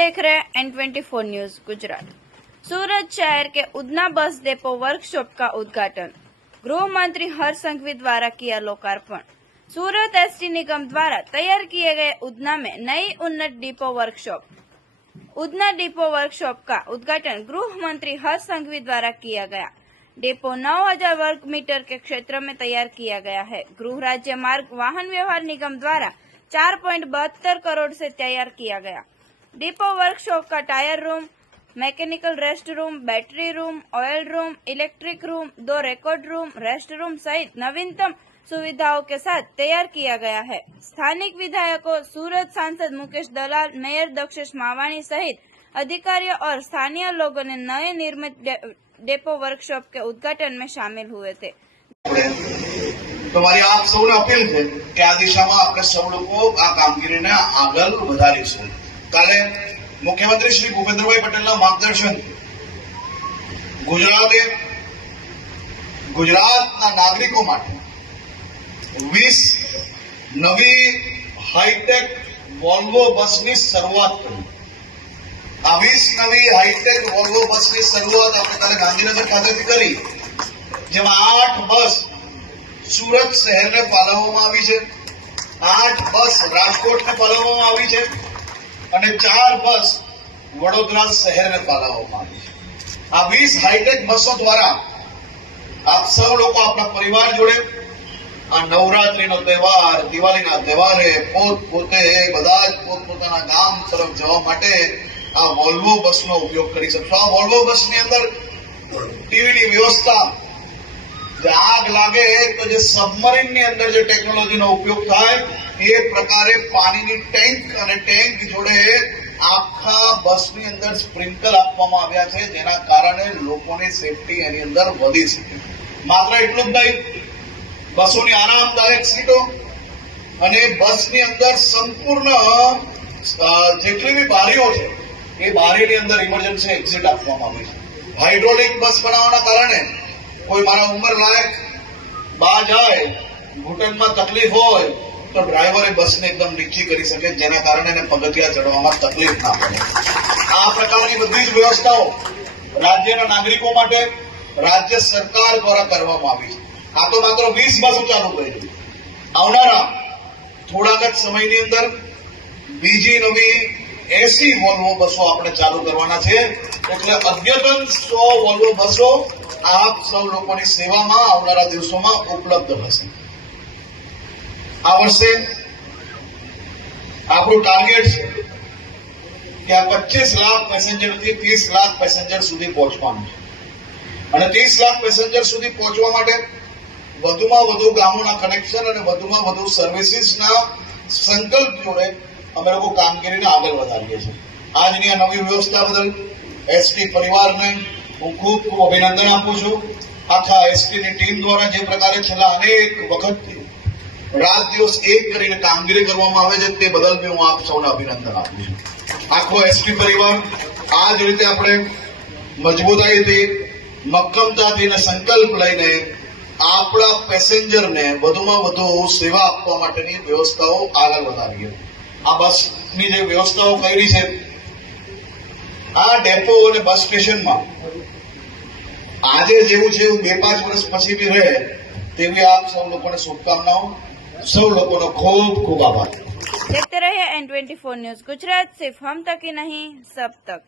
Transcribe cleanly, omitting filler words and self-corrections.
देख रहे हैं N24 न्यूज गुजरात। सूरत शहर के उधना बस डेपो वर्कशॉप का उद्घाटन गृह मंत्री हर्ष संघवी द्वारा किया लोकार्पण। सूरत एसटी निगम द्वारा तैयार किए गए उधना में नई उन्नत depot workshop Udhna depot workshop का उद्घाटन गृह मंत्री हर्ष संघवी द्वारा किया गया। डेपो 9000 वर्ग मीटर के क्षेत्र में तैयार किया गया है। गृह राज्य मार्ग वाहन व्यवहार निगम द्वारा 4.72 करोड़ से तैयार किया गया। डिपो वर्कशॉप का tyre room, mechanical rest room, battery room, oil room, electric room, 2 record room, rest room सहित नवीनतम सुविधाओं के साथ तैयार किया गया है। स्थानिक विधायकों, सूरत सांसद मुकेश दलाल, मेयर दक्षेश मावाणी सहित अधिकारियों और स्थानीय लोगों ने नए निर्मित डेपो वर्कशॉप के उद्घाटन में शामिल हुए थे। तो मारी आप સૌને અપીલ છે કે આ દિશામાં આપણે સૌ લોકો આ કામગીરીને આગળ વધારીશું। કાલે મુખ્યમંત્રી શ્રી ભૂપેન્દ્રભાઈ પટેલના માર્ગદર્શન ગુજરાતના નાગરિકો માટે 20 નવી હાઈટેક વોલ્વો બસની શરૂઆત કરી। આ 20 નવી હાઈટેક વોલ્વો બસની શરૂઆત આપણે કાલે ગાંધીનગર ખાતેથી કરી, જેમાં 8 બસ सूरत शहर ने फाळवવામાં આવી છે, 8 बस राजकोट ने फाळवવામાં આવી છે અને 4 बस वडोदरा शहर ने फाळવવામાં આવી છે। આ 20 હાઈટેક બસો દ્વારા આપ સૌ લોકો આપણા પરિવાર જોડે આ નવરાત્રીનો તહેવાર, દિવાળીના તહેવારે પોતે બધા જ પોતપોતાના ગામ તરફ જવા માટે આ વોલ્વો બસનો ઉપયોગ કરી શકશો। આ વોલ્વો બસની અંદર ટીવીની વ્યવસ્થા, आग लागे तो जो सबमरीन ની અંદર જે ટેકનોલોજીનો ઉપયોગ થાય એ પ્રકારે પાણીની ટેન્ક અને ટેન્ક જોડે આખા બસની અંદર સ્પ્રિંકલ આપવામાં આવ્યા છે, જેના કારણે લોકોની સેફટી એની અંદર વધી શકે। માત્ર એટલું જ નહીં, બસોની આરામદાયક સીટો અને બસની અંદર સંપૂર્ણ જેટલી બી બારીઓ છે એ બારીની અંદર ઇમરજન્સી એક્ઝિટ આપવામાં આવી છે। હાઇડ્રોલિક બસ બનાવવાના કારણે कोई मारा उम्र लायक बा जाए, घूटन में तकलीफ हो तो ड्राइवर बस ने एकदम नीची करी सके, जेना कारणे ने पगथिया चढ़वामां तकलीफ ना पड़े। आ प्रकारनी बधी ज व्यवस्थाओं राज्यना नागरिकों माटे राज्य सरकार द्वारा करवामां आवी छे। आ तो मात्र 20 बसों चालू करी, आवनारा थोड़ाक ज समयनी अंदर बीजी नवी 80 वोल्वो बसों आपणे चालू करवाना छे। એટલે અદ્યતન 100 વોલ્વો બસો आप सब लोगों की सेवा में आवनारा दिवसों में उपलब्ध हशे। आ वर्षे आपणो टार्गेट छे कि आ 25 लाख पेसेंजर थी 30 लाख पेसेंजर सुधी पहोंचवानुं छे अने 30 लाख पेसेंजर सुधी पहोंचवा माटे वधुमां वधु गामोना कनेक्शन अने वधुमां वधु सर्विसीसना संकल्प जोड़े अमे लोको कामगीरीने आगळ वधारीए छीए। आजनी आ नवी व्यवस्था बदल एसटी परिवारने હું ખૂબ ખૂબ અભિનંદન આપું છું। આખા એસટીની ટીમ દ્વારા જે પ્રકારે છેલ્લા અનેક વખતથી રાત દિવસ એક કરીને કામગીરી કરવામાં આવે છે તે બદલ બી હું આપ સૌને અભિનંદન આપું છું। આખો એસટી પરિવાર આ જ રીતે આપણે મજબૂતાઈથી, મક્કમતાથી અને સંકલ્પ લઈને આપણા પેસેન્જરને વધુમાં વધુ સેવા આપવા માટેની વ્યવસ્થાઓ આગળ વધારીએ। આ બસની જે વ્યવસ્થાઓ કરી છે, આ ડેપો અને બસ સ્ટેશનમાં આજે જેવું છે એવું 2-5 વર્ષ પછી भी रहे तेवी आप सब लोगों ने शुभकामनाओं। सब लोगों को खूब खूब आभार। देखते रहिए N24 न्यूज गुजरात, सिर्फ हम तक ही नहीं सब तक।